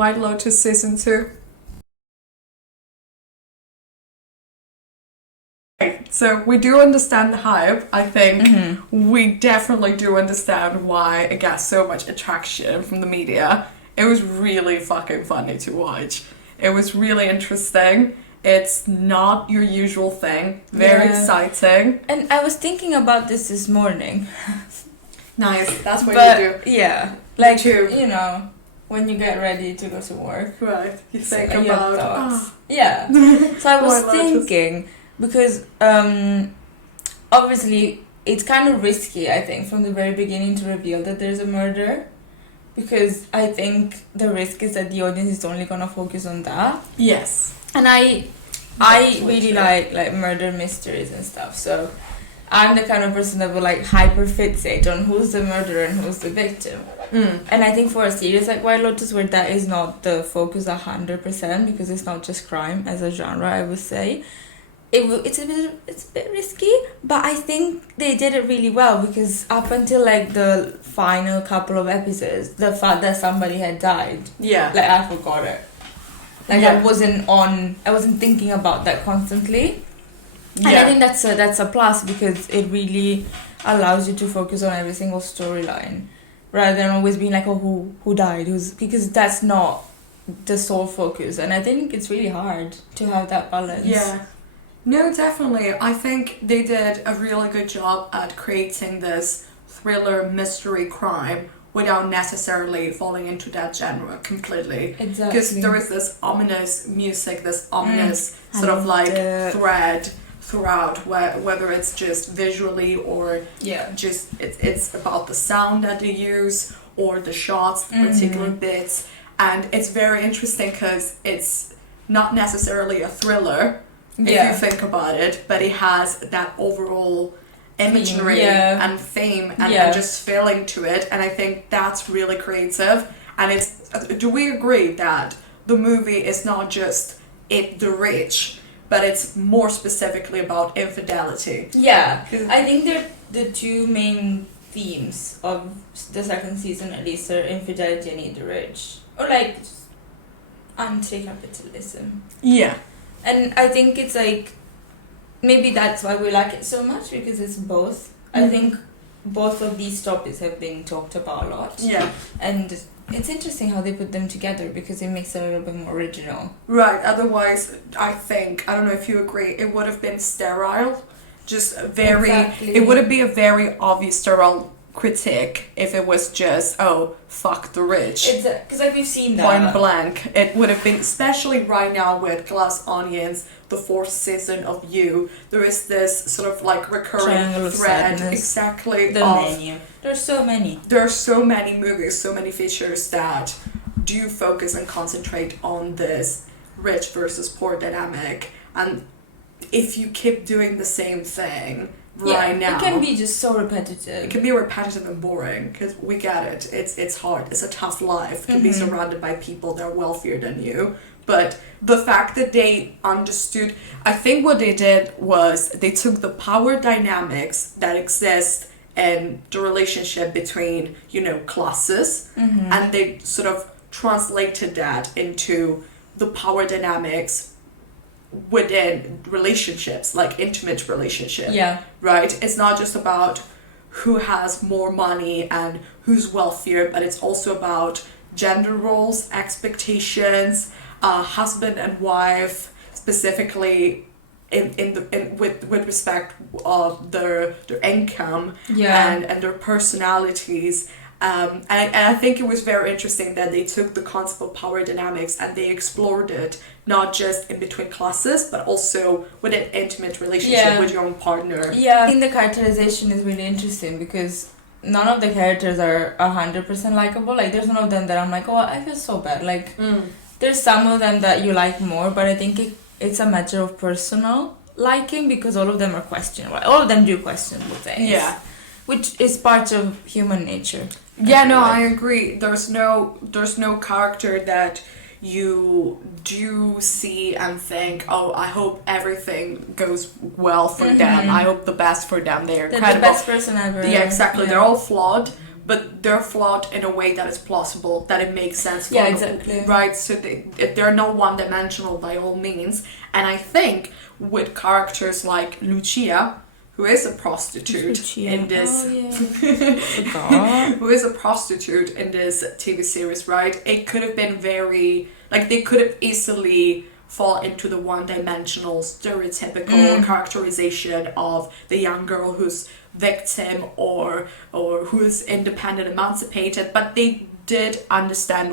White Lotus season 2. So we do understand the hype. I think we definitely do understand why it got so much attraction from the media. It was really fucking funny to watch. It was really interesting. It's not your usual thing. Very exciting. And I was thinking about this morning. Nice. That's what you do. Yeah. Like, too. you know, when you get ready to go to work. Right. You think your about... thoughts. Yeah. So I was thinking... Because obviously it's kind of risky, I think, from the very beginning to reveal that there's a murder. Because I think the risk is that the audience is only going to focus on that. Yes. And I really like murder mysteries and stuff. So I'm the kind of person that will hyper fixate on who's the murderer and who's the victim. And I think for a series like White Lotus, where that is not the focus 100%, because it's not just crime as a genre, I would say. It's a bit risky, but I think they did it really well, because up until the final couple of episodes, the fact that somebody had died, I forgot it. I wasn't thinking about that constantly, and I think that's a plus, because it really allows you to focus on every single storyline, rather than always being who died, because that's not the sole focus, and I think it's really hard to have that balance. Yeah. No, definitely. I think they did a really good job at creating this thriller, mystery, crime without necessarily falling into that genre completely. Exactly. Because there is this ominous music, this ominous thread throughout, whether it's just visually or just it's about the sound that they use or the shots, the particular bits. And it's very interesting because it's not necessarily a thriller, if you think about it, but it has that overall imagery and theme and just feeling to it, and I think that's really creative. And it's, do we agree that the movie is not just the rich, but it's more specifically about infidelity? Yeah, I think they're the two main themes of the second season, at least, are infidelity and the rich, or anti-capitalism. Yeah. And I think it's maybe that's why we like it so much, because it's both. I think both of these topics have been talked about a lot. Yeah. And it's interesting how they put them together, because it makes it a little bit more original. Right, otherwise, I don't know if you agree, it would have been sterile. Just very... Exactly. It would be a very obvious sterile critique if it was just, fuck the rich. Because we've seen that. Point blank. It would have been, especially right now with Glass Onions, the 4th season of You, there is this sort of recurring thread. Exactly. The menu. There's so many. There are so many movies, so many features that do focus and concentrate on this rich versus poor dynamic. And if you keep doing the same thing right now, it can be just so repetitive. It can be repetitive and boring, because we get it. It's hard. It's a tough life to be surrounded by people that are wealthier than you. But the fact that they understood, I think what they did was they took the power dynamics that exist in the relationship between, classes, and they sort of translated that into the power dynamics within relationships, intimate relationships. Yeah. Right? It's not just about who has more money and who's wealthier, but it's also about gender roles, expectations, husband and wife, specifically with respect of their income and their personalities. And I think it was very interesting that they took the concept of power dynamics and they explored it not just in between classes, but also with an intimate relationship with your own partner. Yeah, I think the characterization is really interesting, because none of the characters are 100% likable. There's none of them that I'm I feel so bad. There's some of them that you like more, but I think it's a matter of personal liking, because all of them are questionable. All of them do questionable things. Yeah. Which is part of human nature. I agree. There's no character that you do see and think, I hope everything goes well for them. I hope the best for them. They're incredible. the best person ever. Yeah, exactly. Yeah. They're all flawed, but they're flawed in a way that is plausible, that it makes sense for exactly. right? So they're not one-dimensional by all means. And I think with characters like Lucia, who is a prostitute in this who is a prostitute in this TV series, right? It could have been very, like, they could have easily fall into the one-dimensional stereotypical characterization of the young girl who's victim or who's independent, emancipated, but they did understand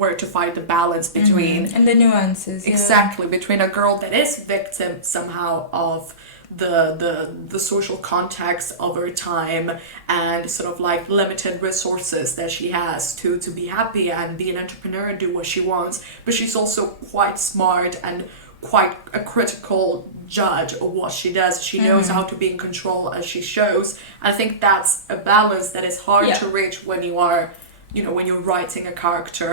where to find the balance between and the nuances exactly between a girl that is victim somehow of the social context of her time and sort of like limited resources that she has to be happy and be an entrepreneur and do what she wants, but she's also quite smart and quite a critical judge of what she does. She knows how to be in control as she shows. I think that's a balance that is hard to reach when you are, you know, when you're writing a character.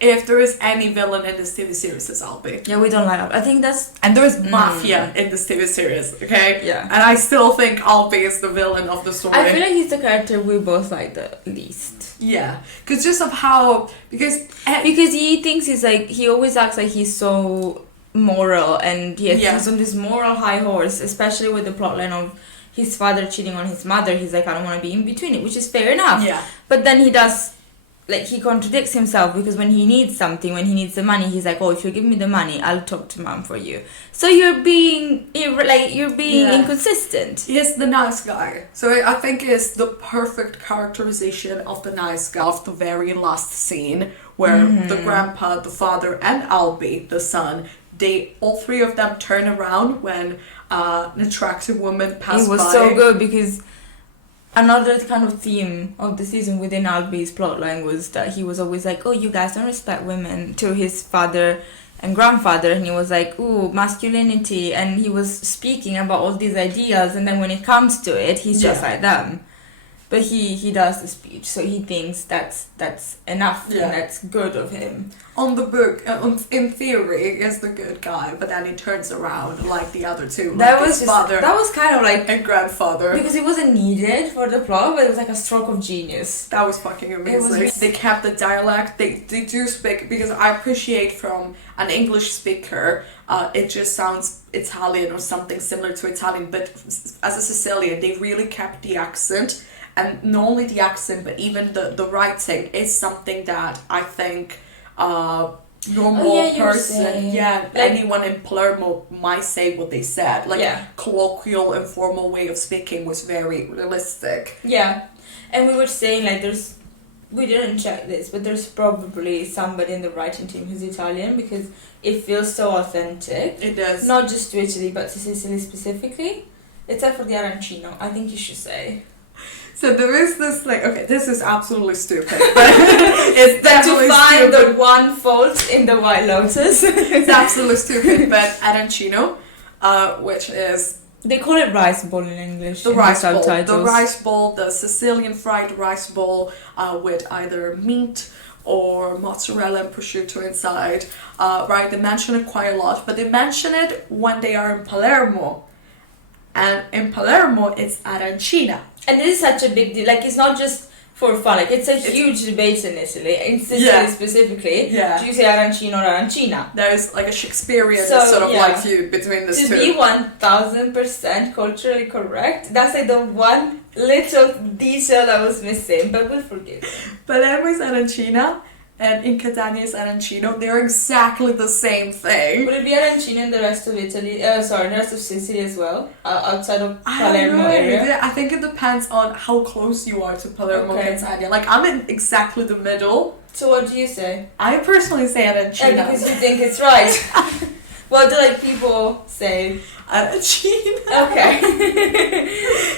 If there is any villain in this TV series, it's Albie. Yeah, we don't like Albie. I think that's... And there is mafia in this TV series, okay? Yeah. And I still think Albie is the villain of the story. I feel like he's the character we both like the least. Yeah. Because just of how... Because he thinks he's like... He always acts like he's so moral and he's on this moral high horse, especially with the plotline of his father cheating on his mother. He's like, I don't want to be in between it, which is fair enough. Yeah. But then he does... Like, he contradicts himself because when he needs something, when he needs the money, he's like, oh, if you give me the money, I'll talk to mom for you. So you're being inconsistent. He's the nice guy. So I think it's the perfect characterization of the nice guy of the very last scene where the grandpa, the father, and Albie, the son, all three of them turn around when an attractive woman passes by. It was so good because... Another kind of theme of the season within Albie's plotline was that he was always like, oh, you guys don't respect women, to his father and grandfather, and he was like, ooh, masculinity, and he was speaking about all these ideas, and then when it comes to it, he's just like them. But he does the speech, so he thinks that's enough, and that's good of him. On the book, in theory, is the good guy, but then he turns around like the other two. That like was his father. That was kind of like and grandfather, because it wasn't needed for the plot, but it was like a stroke of genius. That was fucking amazing. They kept the dialect. They do speak, because I appreciate from an English speaker, it just sounds Italian or something similar to Italian. But as a Sicilian, they really kept the accent. And not only the accent, but even the writing is something that I think normal person, like, anyone in Palermo might say what they said. Like, colloquial, informal way of speaking was very realistic. Yeah. And we were saying, like, we didn't check this, but there's probably somebody in the writing team who's Italian, because it feels so authentic. It does. Not just to Italy, but to Sicily specifically. Except for the arancino, I think you should say. So there is this, like, okay, this is absolutely stupid, but it's definitely to find stupid. the one fault in the White Lotus. It's absolutely stupid, but arancino, which is... They call it rice ball in English. The rice ball, the Sicilian fried rice ball with either meat or mozzarella and prosciutto inside, right? They mention it quite a lot, but they mention it when they are in Palermo. And in Palermo, it's arancina. And this is such a big deal. Like, it's not just for fun. Like, it's a huge debate in Italy. In Sicily specifically. Yeah. Do you say arancino or arancina? There's like a Shakespearean sort of like feud between the two. To be 1000% culturally correct, that's like the one little detail that was missing. But we'll forgive it. Palermo is arancina. And in Catania is arancino. They're exactly the same thing. Would it be arancino in the rest of Italy? The rest of Sicily as well? Outside of Palermo area? I think it depends on how close you are to Palermo and Catania. Like, I'm in exactly the middle. So what do you say? I personally say arancino. Yeah, because you think it's right. What do, like, people say? Arancino. Okay.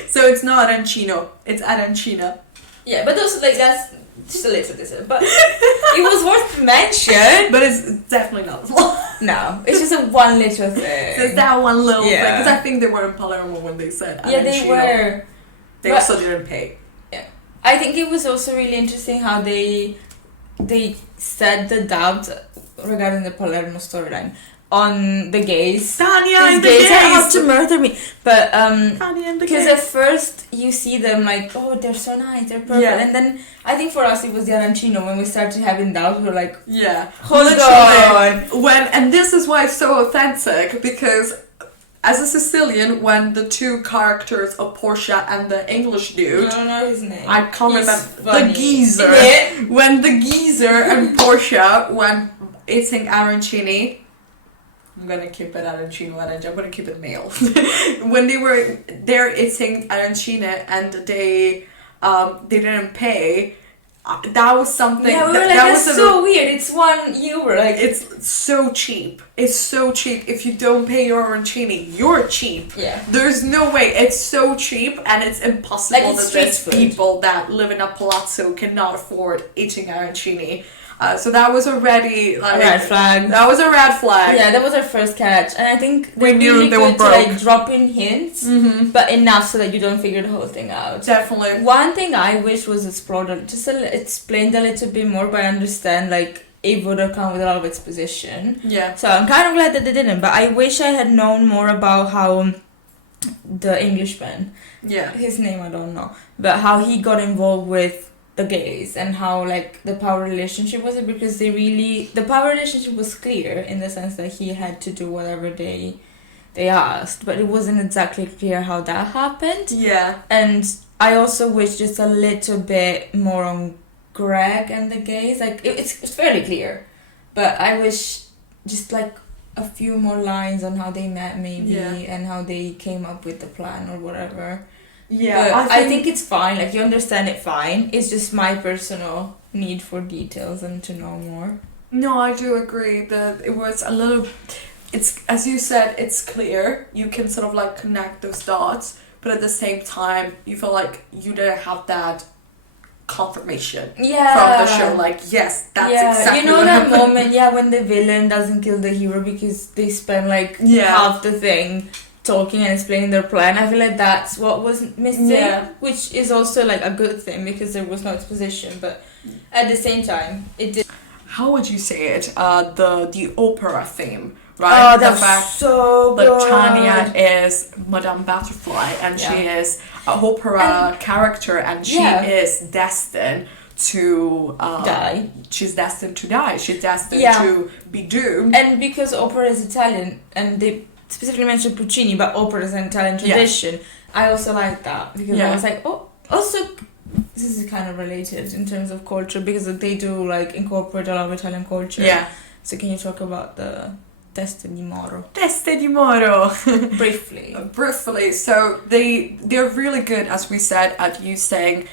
So it's not arancino. It's arancina. Yeah, but also, like, that's... Just a little bit, but it was worth mention. But it's definitely not the flaw. No, it's just a one little thing. So it's that one little thing. Because I think they were in Palermo when they said arancino. Yeah, they were. They also didn't pay. Yeah. I think it was also really interesting how they said the doubt regarding the Palermo storyline. on the gays. Tanya These and the gays gays have to murder me. But Tanya and the because gays. at first you see them like, oh, they're so nice, they're perfect, and then I think for us it was the arancino when we started having doubts. We were like, hold on. And this is why it's so authentic, because as a Sicilian, when the two characters of Portia and the English dude, I don't know his name. I can't remember Funny. the geezer. Yeah. When the geezer and Portia when eating arancini, I'm gonna keep it arancino. I'm gonna keep it male. When they're eating arancine and they didn't pay. That was something. Yeah, we were like, that's so weird. It's €1. Like, it's so cheap. It's so cheap. If you don't pay your arancini, you're cheap. Yeah. There's no way. It's so cheap, and it's impossible like that there's people that live in a palazzo cannot afford eating arancini. So that was already like a red flag. That was a red flag. Yeah, that was our first catch, and I think we knew really they were good to like drop in hints, but enough so that you don't figure the whole thing out. Definitely. One thing I wish was explored, explained a little bit more, but I understand like it would have come with a lot of exposition. Yeah. So I'm kind of glad that they didn't, but I wish I had known more about how the Englishman, his name I don't know, but how he got involved with the gays and how like the power relationship was it, because the power relationship was clear in the sense that he had to do whatever they asked, but it wasn't exactly clear how that happened. Yeah. And I also wish just a little bit more on Greg and the gays. Like it's fairly clear, but I wish just like a few more lines on how they met maybe and how they came up with the plan or whatever. Yeah, but I think it's fine. Like, you understand it fine. It's just my personal need for details and to know more. No, I do agree that it was a little... It's, as you said, it's clear. You can sort of, like, connect those dots. But at the same time, you feel like you didn't have that confirmation from the show. Like, yes, that's exactly you know what that happened. moment, when the villain doesn't kill the hero because they spend, like, half the thing talking and explaining their plan. I feel like that's what was missing, which is also like a good thing because there was no exposition, but at the same time it did. How would you say it? The opera theme, right? Oh, that's so good. That Tanya is Madame Butterfly and she is an opera character and she is destined to die. She's destined to die. She's destined to be doomed. And because opera is Italian and they specifically mentioned Puccini, but opera is an Italian tradition. I also like that because I was like, oh, also this is kind of related in terms of culture because they do like incorporate a lot of Italian culture. Yeah. So can you talk about the Teste di Moro? Teste di Moro. Briefly. So they're really good, as we said, at using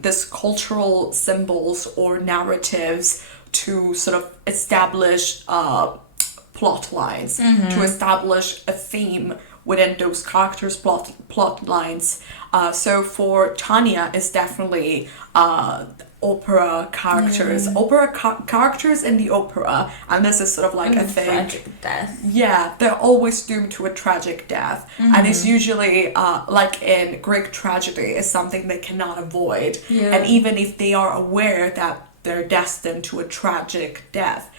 this cultural symbols or narratives to sort of establish plot lines, to establish a theme within those characters' plot lines. So for Tanya, it's definitely opera characters, characters in the opera, and this is sort of like a thing. Tragic death. Yeah, they're always doomed to a tragic death, and it's usually like in Greek tragedy, is something they cannot avoid. Yeah. And even if they are aware that they're destined to a tragic death,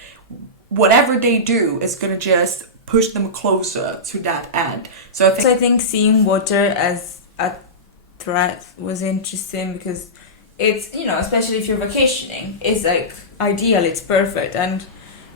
whatever they do is gonna just push them closer to that end. So I think seeing water as a threat was interesting because it's, you know, especially if you're vacationing, it's like ideal, it's perfect, and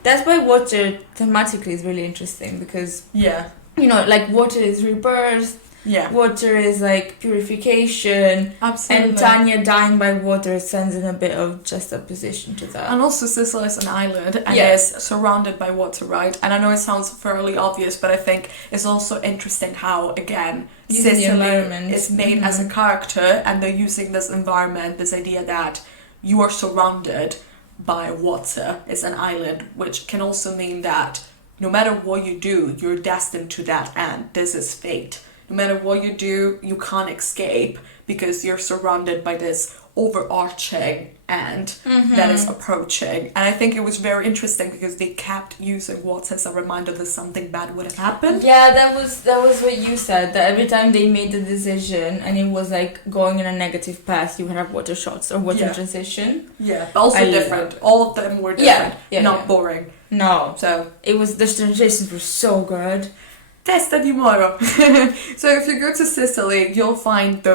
that's why water thematically is really interesting because you know, like water is rebirth. Yeah. Water is like purification. Absolutely. And Tanya dying by water sends in a bit of juxtaposition to that. And also Sicily is an island and is surrounded by water, right? And I know it sounds fairly obvious, but I think it's also interesting how, again, Sicily is made as a character and they're using this environment, this idea that you are surrounded by water. It's an island, which can also mean that no matter what you do, you're destined to that end. This is fate. no matter what you do, you can't escape because you're surrounded by this overarching end that is approaching. And I think it was very interesting because they kept using water as a reminder that something bad would have happened. Yeah, that was what you said, that every time they made the decision and it was like going in a negative path, you would have water shots or water transition. Yeah, but also different. All of them were different. Not boring. No. So it was, the transitions were so good. Testa di moro. So if you go to Sicily, you'll find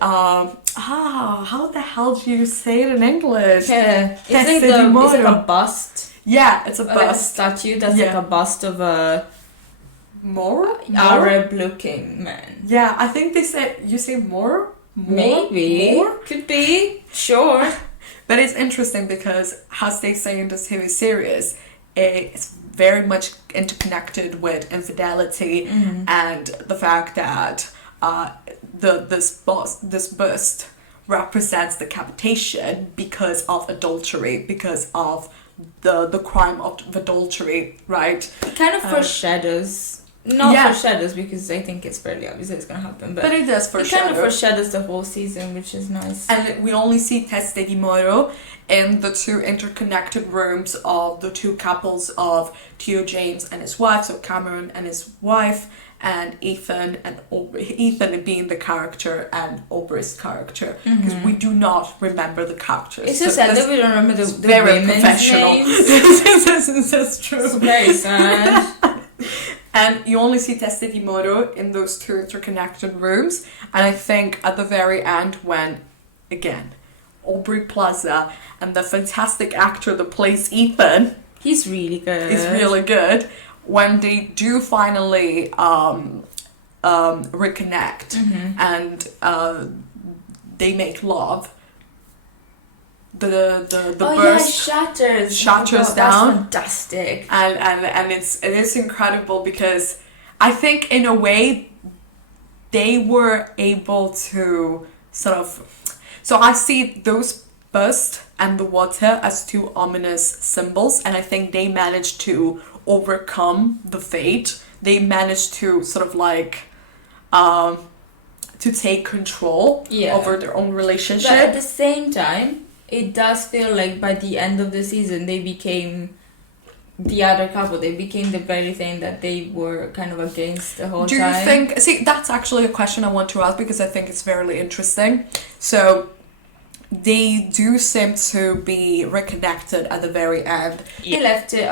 how the hell do you say it in English? Yeah, it's like a bust. Yeah, it's a bust. Like a statue that's like a bust of a Arab-looking man. Yeah, I think you say more? Maybe. More? Could be. Sure. But it's interesting because, as they say in this TV series, it's very much interconnected with infidelity and the fact that this bust represents decapitation because of adultery, because of the crime of adultery, right? It kind of foreshadows. Not foreshadows because I think it's fairly obvious that it's going to happen. But it does foreshadow. It kind of foreshadows the whole season, which is nice. And we only see Teste di Moro in the two interconnected rooms of the two couples of Theo James and his wife, so Cameron and his wife, and Ethan and Ethan being the character and Aubrey's character, because we do not remember the characters. It's so sad that we don't remember the very women's professional. names. That's true. It's very sad. And you only see Teste di Moro in those two interconnected rooms, and I think at the very end when, again, Aubrey Plaza and the fantastic actor that plays Ethan, he's really good. He's really good. When they do finally reconnect and they make love, the burst shatters down. That's fantastic. And it's incredible because I think in a way they were able to sort of, so I see those burst and the water as two ominous symbols, and I think they managed to overcome the fate. They managed to sort of like to take control over their own relationship. But at the same time, it does feel like by the end of the season they became the other couple. They became the very thing that they were kind of against the whole time. Do you think... See, that's actually a question I want to ask because I think it's very interesting. So they do seem to be reconnected at the very end. They left it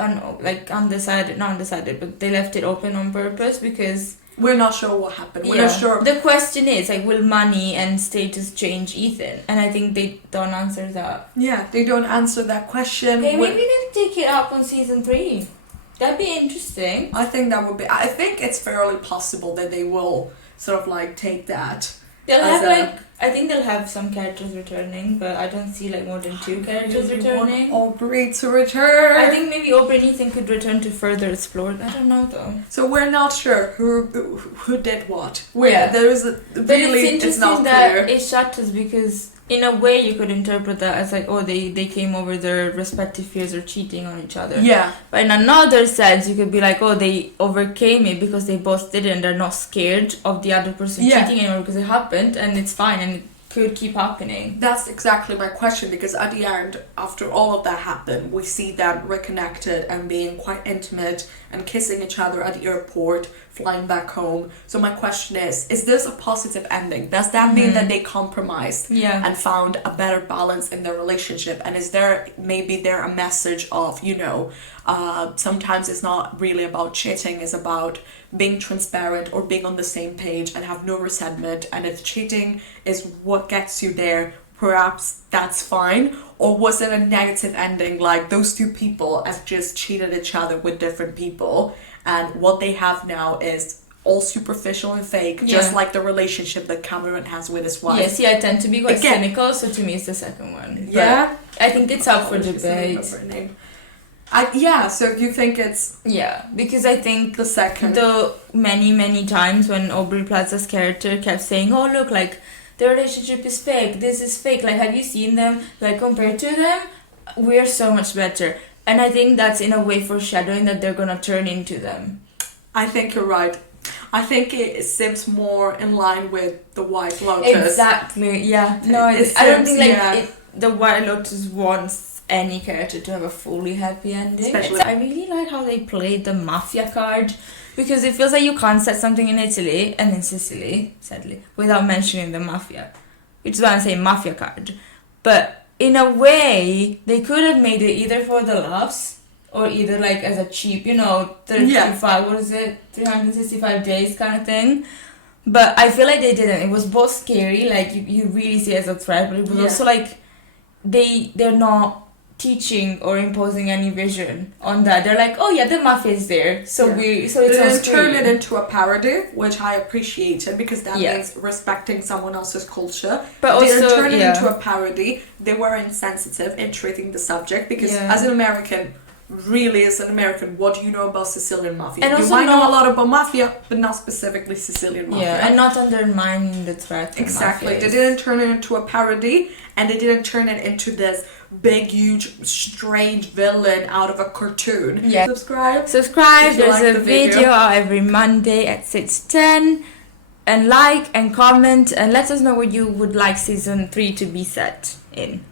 undecided, not undecided, but they left it open on purpose because we're not sure what happened. We're not sure. The question is, like, will money and status change Ethan? And I think they don't answer that. Yeah, they don't answer that question. Okay, maybe they'll take it up on season 3. That'd be interesting. I think that would be... I think it's fairly possible that they will sort of, like, take that. They'll have, I think they'll have some characters returning, but I don't see, more than 2 characters returning. Aubrey to return. I think maybe Aubrey and Ethan could return to further explore. I don't know, though. So we're not sure who did what. There is but it's interesting that it shatters because in a way you could interpret that as they came over their respective fears of cheating on each other. Yeah. But in another sense you could be they overcame it because they both did it and they're not scared of the other person cheating anymore because it happened and it's fine and it could keep happening. That's exactly my question, because at the end, after all of that happened, we see them reconnected and being quite intimate and kissing each other at the airport, flying back home. So my question is this a positive ending? Does that mean that they compromised and found a better balance in their relationship? And is there a message of, sometimes it's not really about cheating, it's about being transparent or being on the same page and have no resentment, and if cheating is what gets you there, perhaps that's fine? Or was it a negative ending, like those two people have just cheated each other with different people and what they have now is all superficial and fake, just like the relationship that Cameron has with his wife? Yes, I tend to be quite cynical, so to me it's the second one. Yeah? I think it's up for debate. So you think it's... Yeah, because I think the second. The many times when Aubrey Plaza's character kept saying, oh look, the relationship is fake, this is fake, have you seen them? Compared to them, we're so much better. And I think that's in a way foreshadowing that they're gonna turn into them. I think you're right. I think it seems more in line with the White Lotus. Exactly, yeah. No, I don't think the White Lotus wants any character to have a fully happy ending. I really like how they played the mafia card, because it feels like you can't set something in Italy and in Sicily, sadly, without mentioning the mafia. Which is why I'm saying mafia card. But in a way, they could have made it either for the laughs or either like as a cheap, 35, what is it, 365 days kind of thing. But I feel like they didn't. It was both scary, like you really see it as a threat, but it was also like they're not teaching or imposing any vision on that. They're like, oh yeah, the mafia is there, so it's they didn't turn it into a parody, which I appreciated, because that means respecting someone else's culture. But they also didn't turn it into a parody. They were insensitive in treating the subject, because as an American, really as an American, what do you know about Sicilian mafia? And you might know a lot about mafia, but not specifically Sicilian mafia. Yeah, and not undermining the threat. Exactly. They didn't turn it into a parody, and they didn't turn it into this big, huge, strange villain out of a cartoon. Yeah. Subscribe. There's a video out every Monday at 6:10. And like and comment and let us know what you would like season 3 to be set in.